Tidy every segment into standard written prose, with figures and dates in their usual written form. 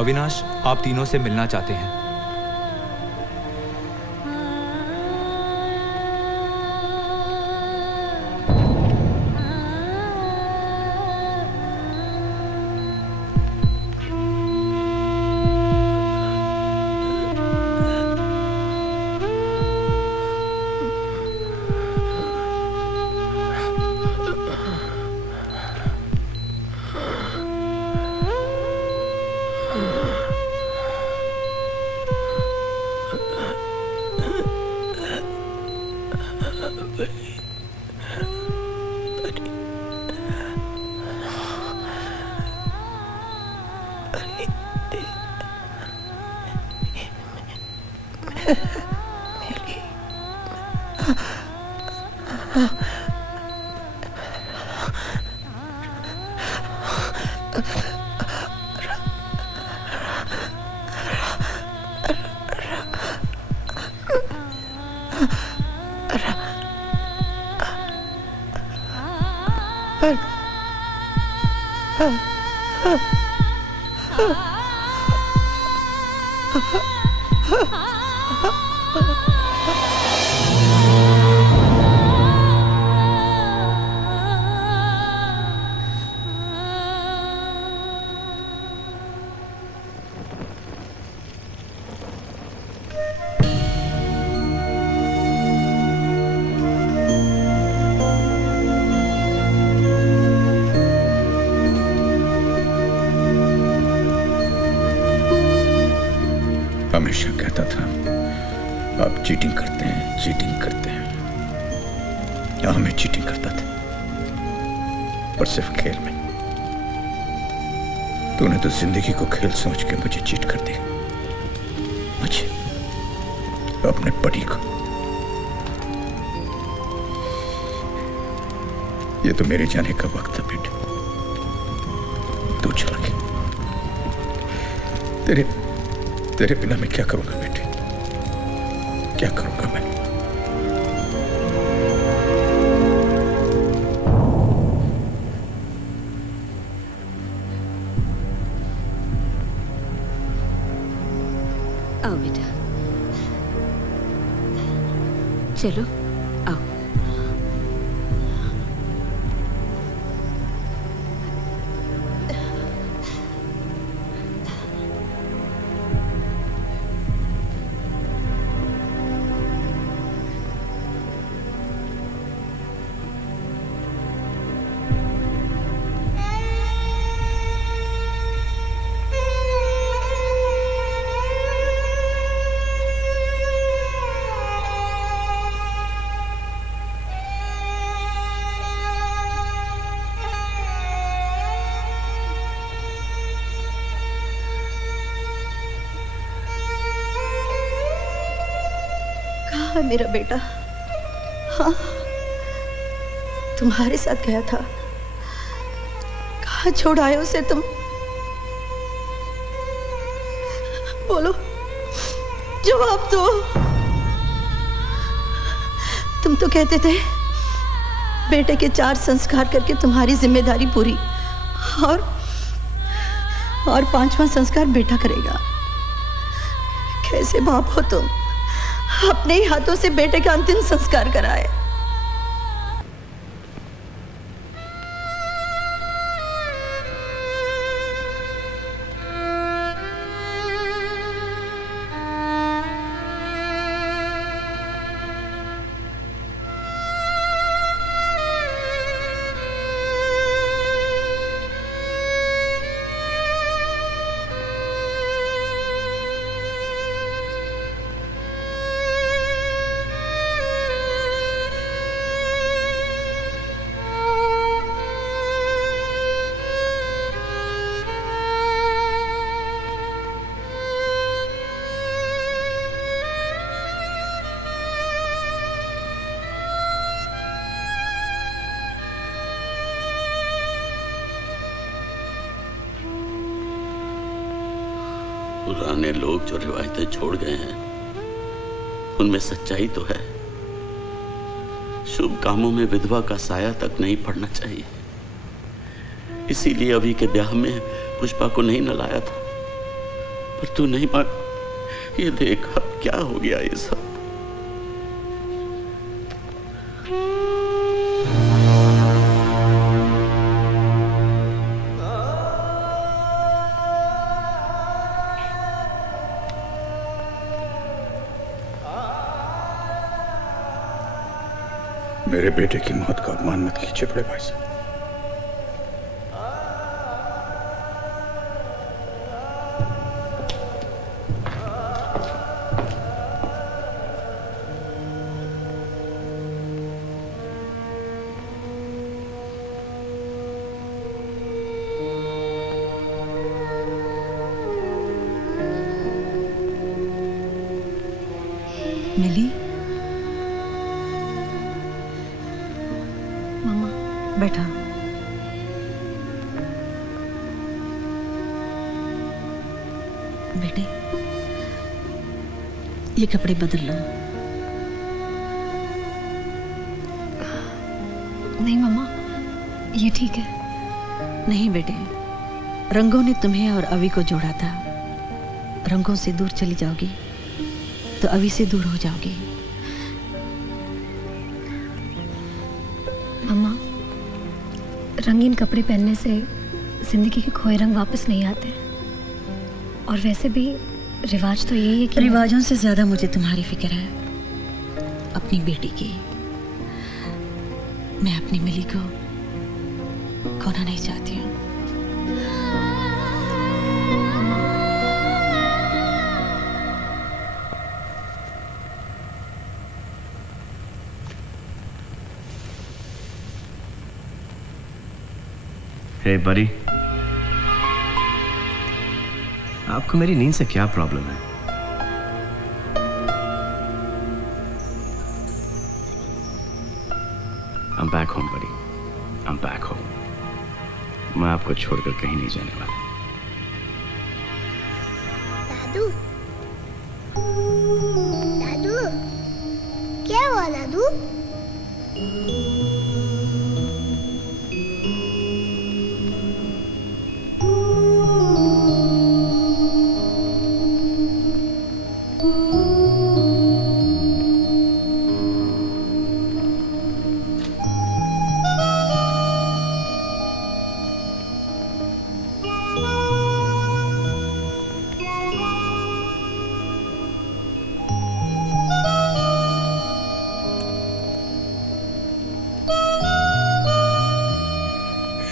अविनाश आप तीनों से मिलना चाहते हैं। हमेशा कहता था आप चीटिंग करते हैं, चीटिंग करते हैं। हाँ, मैं चीटिंग करता था, पर सिर्फ खेल में। तूने तो जिंदगी को खेल समझ के मुझे चीट कर दिया, मुझे, अपने पति को। ये तो मेरे जाने का वक्त था बेटे, तू चला गया। तेरे बिना मैं क्या करूंगा बेटे, क्या करूंगा मैं? आओ बेटा, चलो आओ। मेरा बेटा, हाँ, तुम्हारे साथ गया था। कहाँ छोड़ आए उसे तुम? बोलो, जवाब दो। तुम तो कहते थे बेटे के 4 संस्कार करके तुम्हारी जिम्मेदारी पूरी, और 5वां संस्कार बेटा करेगा। कैसे बाप हो तुम, अपने ही हाथों से बेटे का अंतिम संस्कार कराए। पुराने लोग जो रिवायतें छोड़ गए हैं उनमें सच्चाई तो है। शुभ कामों में विधवा का साया तक नहीं पड़ना चाहिए। इसीलिए अभी के ब्याह में पुष्पा को नहीं नलाया था। पर तू नहीं मान। ये देख अब क्या हो गया ये सब। मेरे बेटे की मौत का अपमान मत कीजिए बड़े भाई साहब। मिली मम्मा बैठा। बेटे ये कपड़े बदल लो। नहीं मम्मा, ये ठीक है। नहीं बेटे, रंगों ने तुम्हें और अवी को जोड़ा था। रंगों से दूर चली जाओगी तो अवी से दूर हो जाओगी। मम्मा, रंगीन कपड़े पहनने से जिंदगी के खोए रंग वापस नहीं आते। और वैसे भी रिवाज तो यही है कि रिवाजों से ज्यादा मुझे तुम्हारी फिक्र है, अपनी बेटी की। मैं अपनी मिली को खोना नहीं चाहती हूँ। हे बड़ी, आपको मेरी नींद से क्या प्रॉब्लम है? I'm back home, buddy. I'm back home. मैं आपको छोड़कर कहीं नहीं जाने वाला। दादू, दादू, क्या हुआ दादू?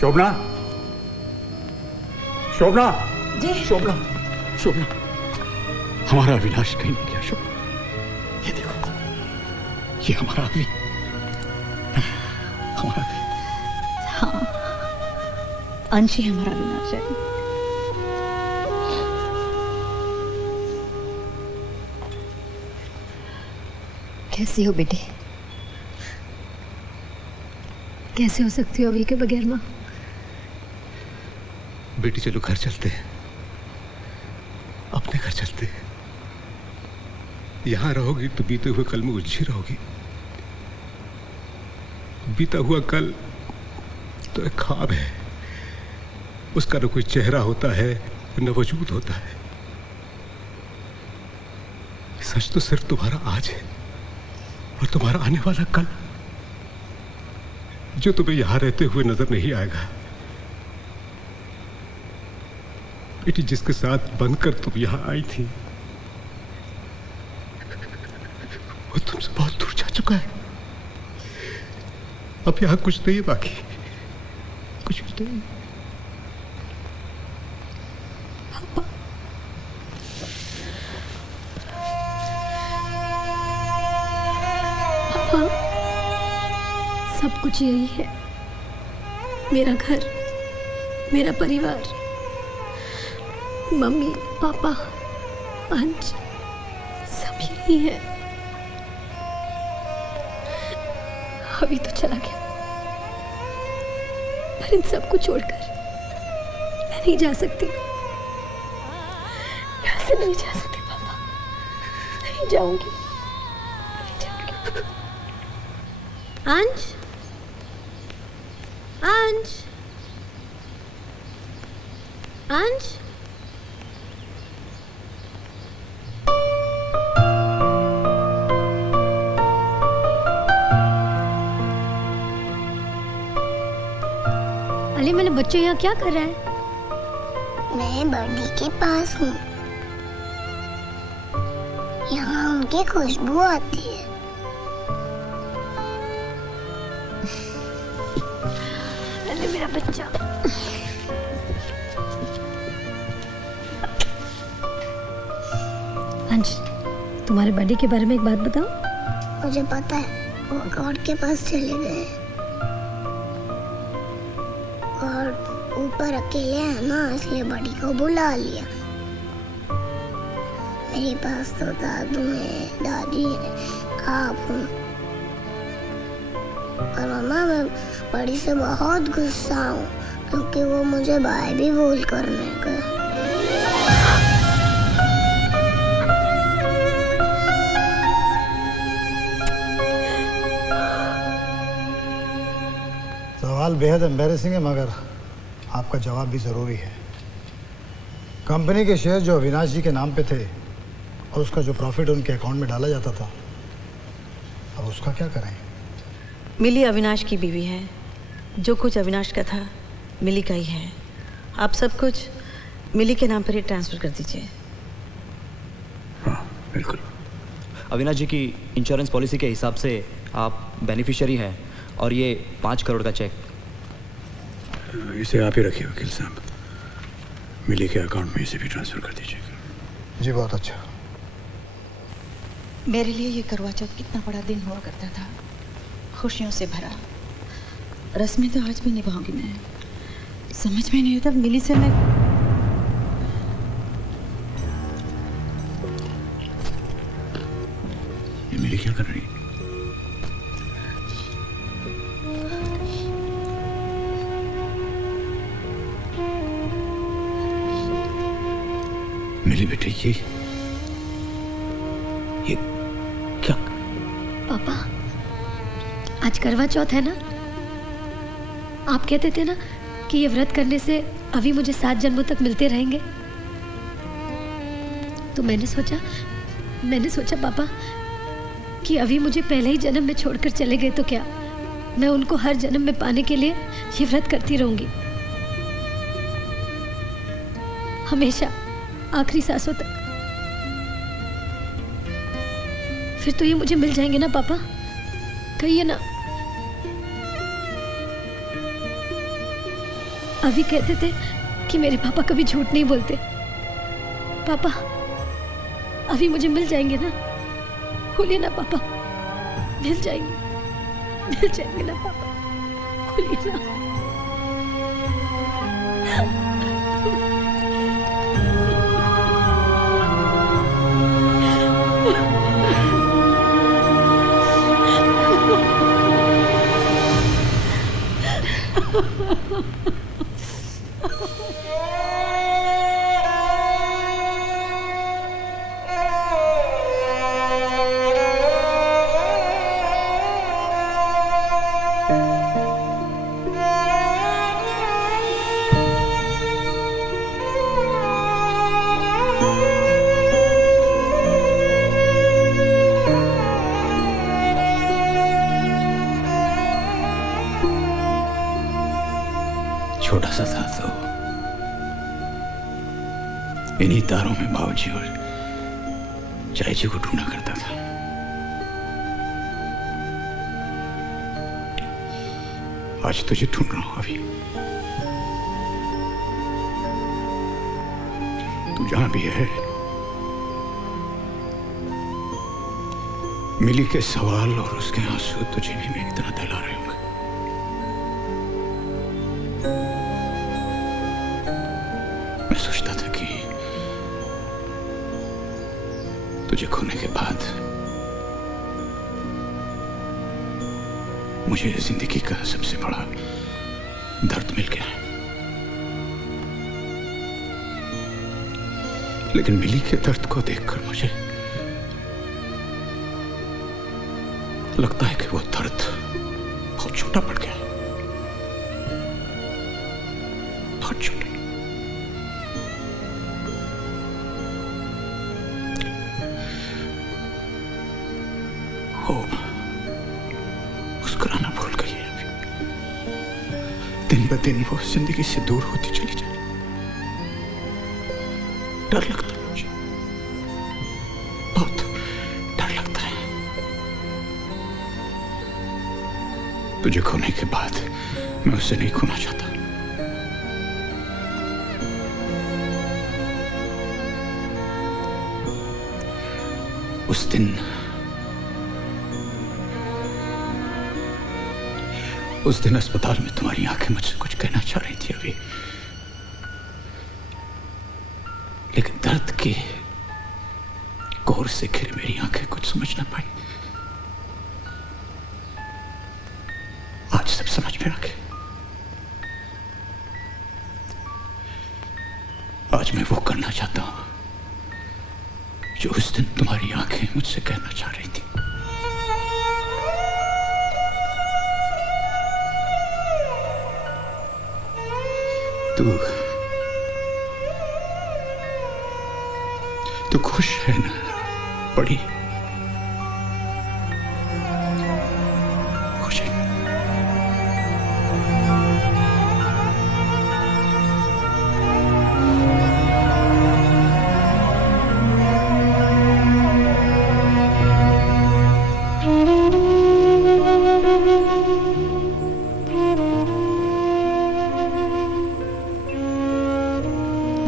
शोभना, शोभना, जी शोभना, शोभना, हमारा अविनाश कहीं नहीं गया। शोभना, ये देखो, ये हमारा अभी, हमारा अभी। हाँ, अंशी हमारा अविनाश है। कैसी हो बेटी? कैसे हो सकती हो अभी के बगैर माँ? बेटी चलो घर चलते हैं, अपने घर चलते हैं। यहां रहोगी तो बीते हुए कल में उलझी रहोगी। बीता हुआ कल तो एक ख्वाब है, उसका न कोई चेहरा होता है न वजूद होता है। सच तो सिर्फ तुम्हारा आज है और तुम्हारा आने वाला कल, जो तुम्हें यहां रहते हुए नजर नहीं आएगा। बेटी, जिसके साथ बनकर तुम यहां आई थी वो तुमसे बहुत दूर जा चुका है। अब यहां कुछ नहीं है बाकी, कुछ भी नहीं। पापा, सब कुछ यही है। मेरा घर, मेरा परिवार, मम्मी, पापा, अंश, सब यही है। अभी तो चला गया, पर इन सब को छोड़कर मैं नहीं जा सकती। यहाँ से नहीं जा सकती पापा, नहीं जाऊंगी, नहीं जाऊंगी। अंश, अंश, मेरे बच्चे यहाँ क्या कर रहा है? मैं बर्डी के पास हूँ। यहाँ उनकी खुशबू आती है। अरे मेरा बच्चा। अंश, तुम्हारे बर्थडे के बारे में एक बात बताओ। मुझे पता है, वो गॉड के पास चले गए और ऊपर अकेले है ना, इसलिए बड़ी को बुला लिया। मेरे पास तो दादू है, दादी है, आप हूँ। और मम्मा, मैं बड़ी से बहुत गुस्सा हूँ क्योंकि वो मुझे बाय भी बोल करने गए। सवाल बेहद एम्बेरसिंग है, मगर आपका जवाब भी ज़रूरी है। कंपनी के शेयर जो अविनाश जी के नाम पे थे और उसका जो प्रॉफिट उनके अकाउंट में डाला जाता था, अब उसका क्या करें? मिली अविनाश की बीवी है। जो कुछ अविनाश का था मिली का ही है। आप सब कुछ मिली के नाम पर ही ट्रांसफ़र कर दीजिए। हाँ बिल्कुल। अविनाश जी की इंश्योरेंस पॉलिसी के हिसाब से आप बेनिफिशियरी हैं और ये 5 करोड़ का चेक। इसे आप ही रखिए वकील साहब, मिली के अकाउंट में इसे भी ट्रांसफ़र कर दीजिएगा। जी बहुत अच्छा। मेरे लिए ये करवा चौथ कितना बड़ा दिन हुआ करता था, खुशियों से भरा। रस्में तो आज भी निभाऊंगी मैं। समझ में नहीं आता मिली से मैं ये मिली क्या कर रही है? मिली बेटे, ये क्या? पापा, आज करवा चौथ है ना? आप कहते थे ना कि ये व्रत करने से अभी मुझे 7 जन्मों तक मिलते रहेंगे। तो मैंने सोचा पापा कि अभी मुझे पहले ही जन्म में छोड़कर चले गए तो क्या मैं उनको हर जन्म में पाने के लिए ये व्रत करती रहूंगी, हमेशा आखिरी सांसों तक। फिर तो ये मुझे मिल जाएंगे ना पापा? कहिए ना। अभी कहते थे कि मेरे पापा कभी झूठ नहीं बोलते। पापा, अभी मुझे मिल जाएंगे ना? बोलिए ना पापा, मिल जाएंगे ना पापा? बोलिए ना। छोटा सा था तो इन्हीं तारों में बाबूजी और चाय जी को ढूंढा करता था। आज तुझे ढूंढ रहा हूं। अभी तू जहां भी है, मिली के सवाल और उसके आंसू तुझे भी मेरी तरह दहला रहे होंगे। मैं सोचता था कि तुझे खोने के बाद मुझे जिंदगी का सबसे बड़ा दर्द मिल गया, लेकिन मिली के दर्द को देखकर मुझे लगता है कि वो दर्द बहुत छोटा पड़ गया, बहुत छोटा। वो मुस्कुराना भूल गई है। दिन ब दिन वो जिंदगी से दूर होती चली जाए। डर लगता है मुझे, बहुत डर लगता है। तुझे खोने के बाद मैं उसे नहीं खोना चाहता। उस दिन अस्पताल में तुम्हारी आंखें मुझसे कुछ कहना चाह रही थी अभी, लेकिन दर्द के कोर से घिरे मेरी आंखें कुछ समझ ना पाई। आज सब समझ में आ गए। आज मैं वो करना चाहता हूं जो उस दिन तुम्हारी आंखें मुझसे कहना चाह रही थी। तू खुश है ना बड़ी? खुश है?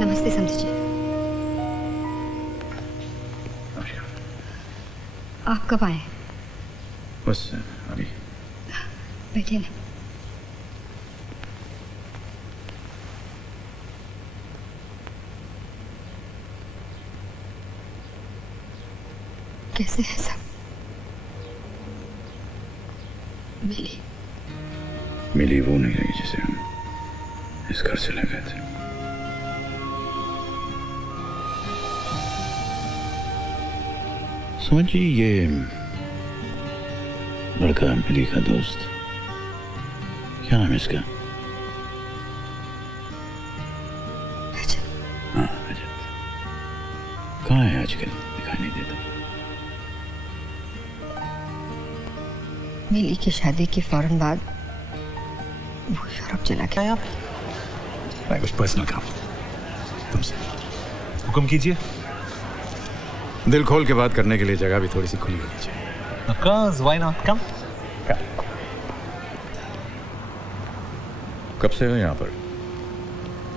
नमस्ते समझी जी। आप कब आए? बस अभी। बैठिए ना। कैसे है सब? मिली वो नहीं रही जिसे हम इस घर से ले गए थे। समझिए ये लड़का मिली का दोस्त, क्या नाम है इसका? हाँ रजत। कहाँ है आजकल? दिखाई नहीं देता। मिली की शादी के फौरन बाद वो यूरोप चला गया। मैं कुछ पर्सनल काम तुमसे। हुक्म कीजिए। दिल खोल के बात करने के लिए जगह भी थोड़ी सी खुली होनी चाहिए। Of course, why not? Come. कब से हो यहाँ पर?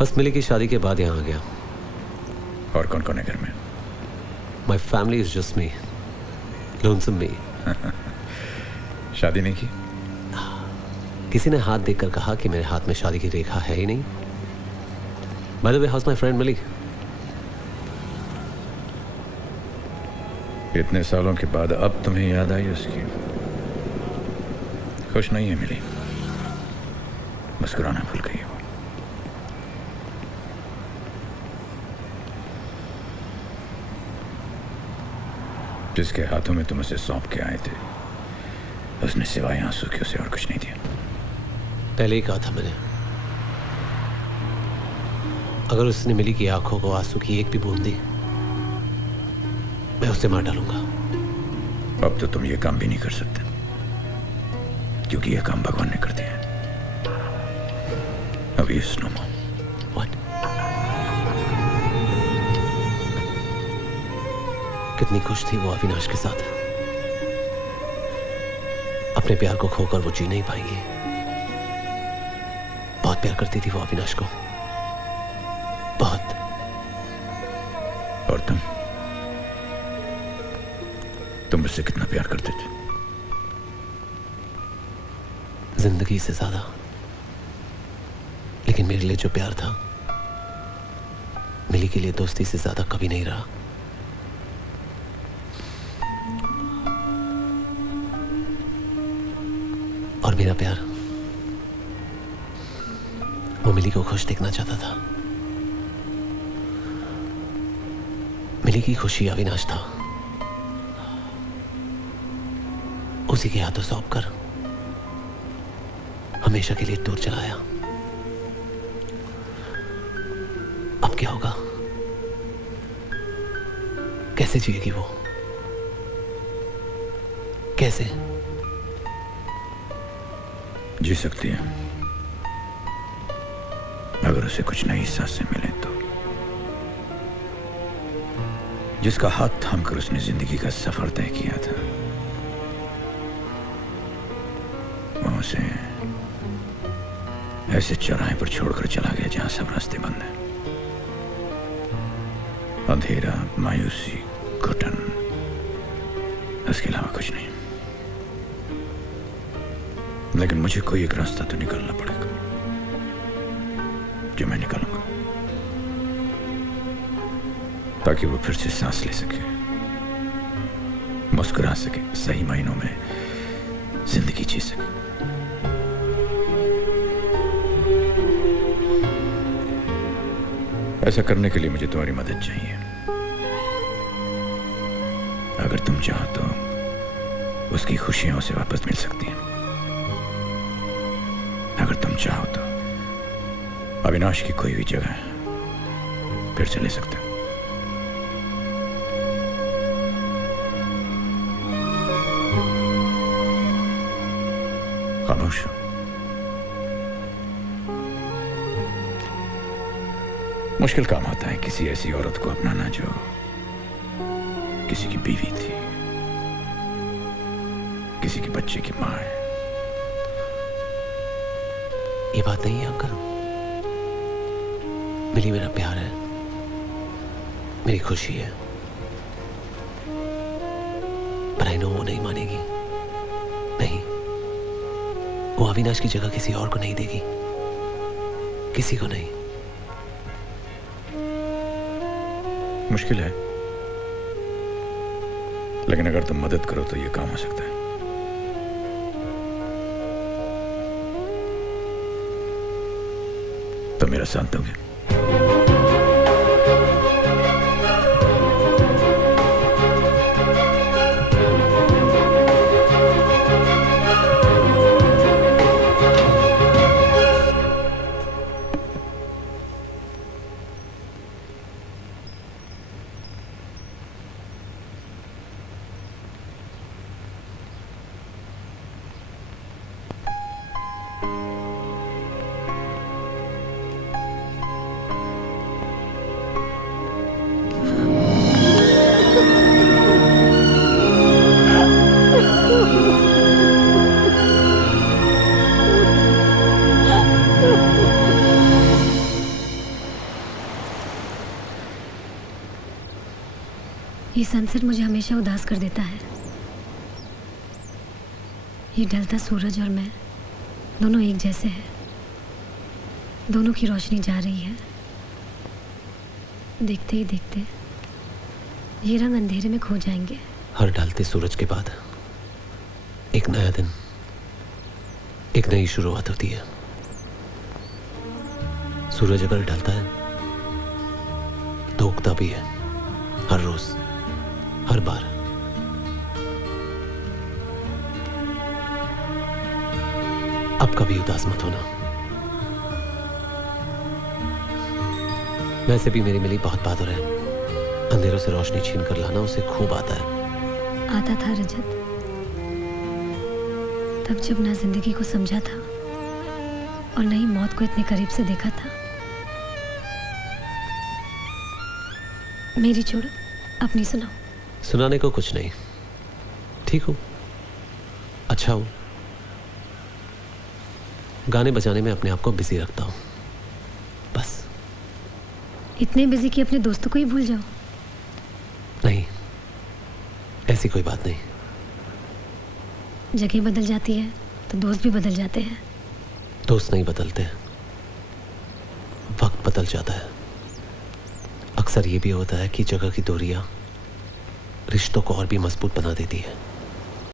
बस मिली की शादी के बाद यहाँ आ गया। और कौन कौन है घर में? My family is just me. Lonesome me. शादी नहीं की? किसी ने हाथ देखकर कहा कि मेरे हाथ में शादी की रेखा है ही नहीं। By the way, how's my friend मिली? इतने सालों के बाद अब तुम्हें याद आई उसकी? खुश नहीं है मिली, मुस्कुराना भूल गई हो। जिसके हाथों में तुम उसे सौंप के आए थे, उसने सिवाय आंसू के उसे और कुछ नहीं दिया। पहले ही कहा था मैंने, अगर उसने मिली की आंखों को आंसू की एक भी बूंद दी, मैं उसे मार डालूंगा। अब तो तुम ये काम भी नहीं कर सकते, क्योंकि ये काम भगवान ने कर दिया है। अब ये नो मोर। What? कितनी खुश थी वो अविनाश के साथ। अपने प्यार को खोकर वो जी नहीं पाएंगी। बहुत प्यार करती थी वो अविनाश को, बहुत। और तुम मुझसे कितना प्यार करते थे? जिंदगी से ज्यादा। लेकिन मेरे लिए जो प्यार था, मिली के लिए दोस्ती से ज्यादा कभी नहीं रहा। और मेरा प्यार वो मिली को खुश देखना चाहता था। मिली की खुशी अविनाश था। उसी के हाथों सौंप कर हमेशा के लिए दूर चलाया। अब क्या होगा? कैसे जिएगी वो? कैसे जी सकती है, अगर उसे कुछ नई सांसें मिलें तो। जिसका हाथ थामकर उसने जिंदगी का सफर तय किया था, वो उसे ऐसे चौराहे पर छोड़कर चला गया जहां सब रास्ते बंद हैं। अंधेरा, मायूसी, घुटन, इसके अलावा कुछ नहीं। लेकिन मुझे कोई एक रास्ता तो निकालना पड़ेगा, जो मैं निकालूंगा, ताकि वो फिर से सांस ले सके, मुस्कुरा सके, सही मायनों में जिंदगी जी सके। ऐसा करने के लिए मुझे तुम्हारी मदद चाहिए। अगर तुम चाहो तो उसकी खुशियां उसे वापस मिल सकती हैं। अगर तुम चाहो तो अविनाश की कोई भी जगह फिर से ले सकते हो। खामोश हो। मुश्किल काम होता है किसी ऐसी औरत को अपनाना जो किसी की बीवी थी, किसी के बच्चे की मां है। ये बात नहीं है अंकल। मिली मेरा प्यार है, मेरी खुशी है, पर आई नो वो नहीं मानेगी। नहीं, वो अविनाश की जगह किसी और को नहीं देगी, किसी को नहीं। मुश्किल है, लेकिन अगर तुम मदद करो तो यह काम हो सकता है। तो मेरा साथ दोगे? ये सनसेट मुझे हमेशा उदास कर देता है। ये ढलता सूरज और मैं दोनों एक जैसे हैं। दोनों की रोशनी जा रही है। देखते ही देखते ये रंग अंधेरे में खो जाएंगे। हर ढलते सूरज के बाद एक नया दिन, एक नई शुरुआत होती है। सूरज अगर ढलता है तो उगता भी है, हर रोज, हर बार। अब कभी उदास मत होना। वैसे भी मेरी मिली बहुत बहादुर है। अंधेरों से रोशनी छीन कर लाना उसे खूब आता है। आता था रजत, तब जब ना जिंदगी को समझा था और न ही मौत को इतने करीब से देखा था। मेरी छोड़ो, अपनी सुनाओ। सुनाने को कुछ नहीं, ठीक हूं, अच्छा हूं। गाने बजाने में अपने आप को बिजी रखता हूं, बस। इतने बिजी कि अपने दोस्तों को ही भूल जाओ। नहीं, ऐसी कोई बात नहीं। जगह बदल जाती है तो दोस्त भी बदल जाते हैं। दोस्त नहीं बदलते, वक्त बदल जाता है। अक्सर ये भी होता है कि जगह की दूरियां रिश्तों को और भी मजबूत बना देती है।